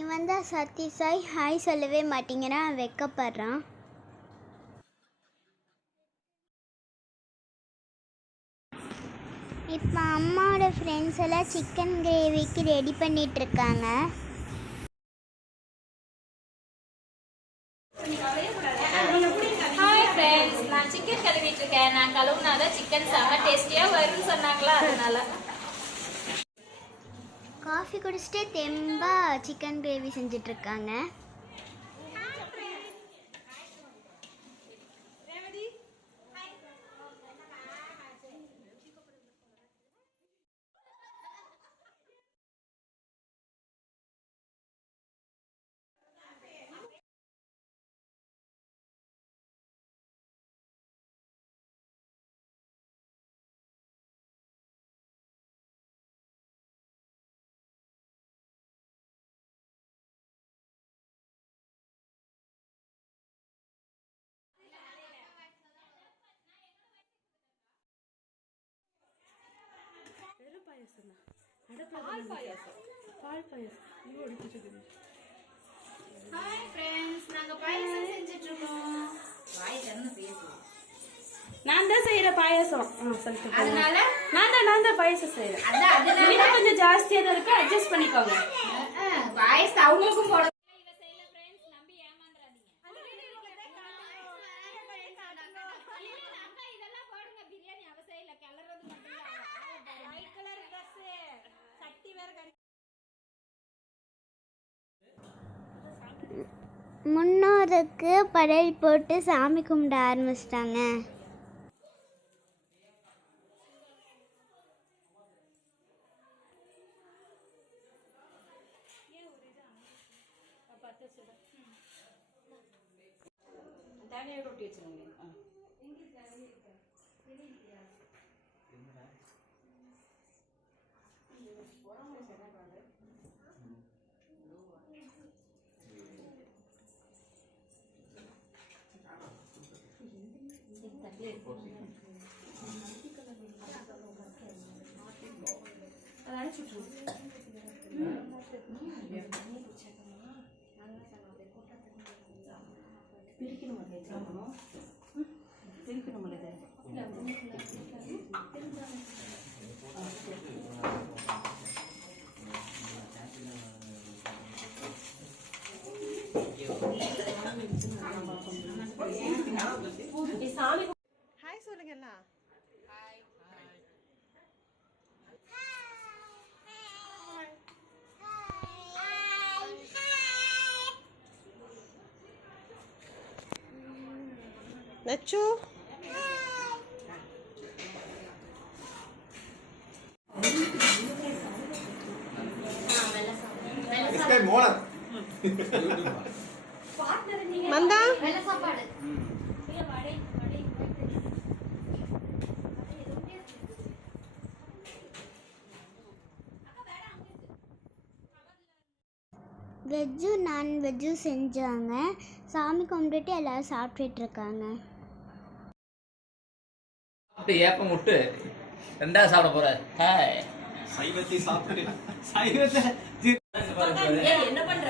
நீ வந்தா சத்தி சாய் ஹாய் சொல்லவே மாட்டேங்கிறான் வெக்கப்படுறான். இப்போ அம்மாவோட ஃப்ரெண்ட்ஸ் எல்லாம் சிக்கன் கிரேவிக்கு ரெடி பண்ணிட்டு இருக்காங்க நான் சிக்கன் கழுவிட்டு இருக்கேன் நான் கழுவுனாதான் சிக்கன் செம்ம டேஸ்டியா வரும்னு சொன்னாங்களா அதனால. காஃபி குடிச்சிட்டே தெம்பாக சிக்கன் கிரேவி செஞ்சிட்ருக்காங்க ஹாய் ஃப்ரெண்ட்ஸ் நாங்க பாயசம் செஞ்சுட்டு இருக்கோம் வாய் திறந்து பேசுவோம் நான் தான் செய்யற பாயாசம் சொல்லிட்டு. அதனால நான் தான் நான் தான் பாயாசம் செய்யறேன் அதான் அதனால கொஞ்சம் ஜாஸ்தியா தான் இருக்கு அட்ஜஸ்ட் பண்ணிக்கோங்க பாயசம் அவங்களுக்கும் போட முன்னோருக்கு படையல் போட்டு சாமி கும்பிட ஆரம்பிச்சிட்டாங்க. தேவையான அதை அனுப்பிச்சு பிரிக்கணும் அது பிரிக்கணும் சாமி நச்சு. மந்தா. வெஜ்ஜும் நான்வெஜ்ஜும் செஞ்சாங்க. சாமி கும்பிட்டுட்டு எல்லோரும் சாப்பிட்டுட்டு இருக்காங்க. சாப்பிட்டு ஏப்பம் விட்டு ரெண்டாவது சாப்பிட போற. ஹாய். சைவத்தை சாப்பிட்டு சைவத்தை என்ன பண்ற?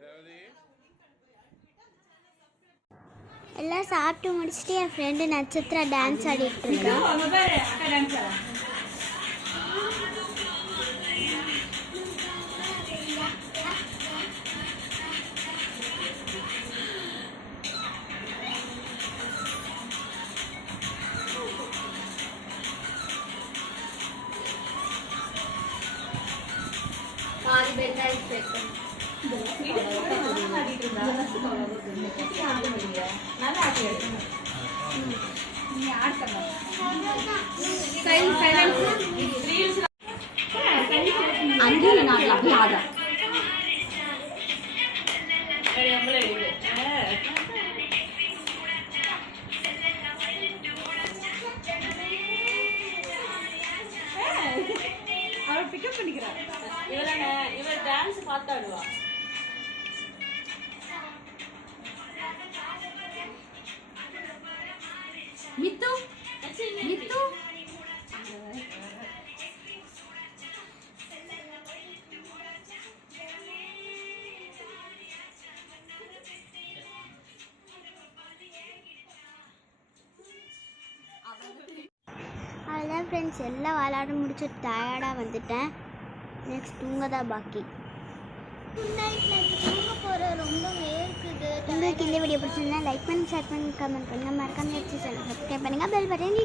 எல்லாம் ಎಲ್ಲ ಸಾಫ್ಟ್ ಮುಡಿಸ್ಟಿ ಆ ಫ್ರೆಂಡ್ ನಕ್ಷತ್ರ ಡ್ಯಾನ್ಸ್ ಆಡಿಟ್ಟು ಬೆಟ್ಟ ಇತ್ತು நம்மளே இது. ஆ. அவள் பிக்கப் பண்ணிக்கிறான் இவளங்க இவள் டான்ஸ் பார்த்தாடுவா மித்து? மித்து? அவ்வளோதான் ஃப்ரெண்ட்ஸ் எல்லாம் விளாட முடிச்சு டயர்டாக வந்துட்டேன். நெக்ஸ்ட் தூங்க தான் பாக்கி. உங்களுக்கு இந்த வீடியோ பிடிச்சிருந்தா லைக் பண்ணி ஷேர் பண்ணி கமெண்ட் பண்ணுங்கள் மறக்காம சேனல் சப்ஸ்கிரைப் பண்ணுங்கள் பெல் பட்டன்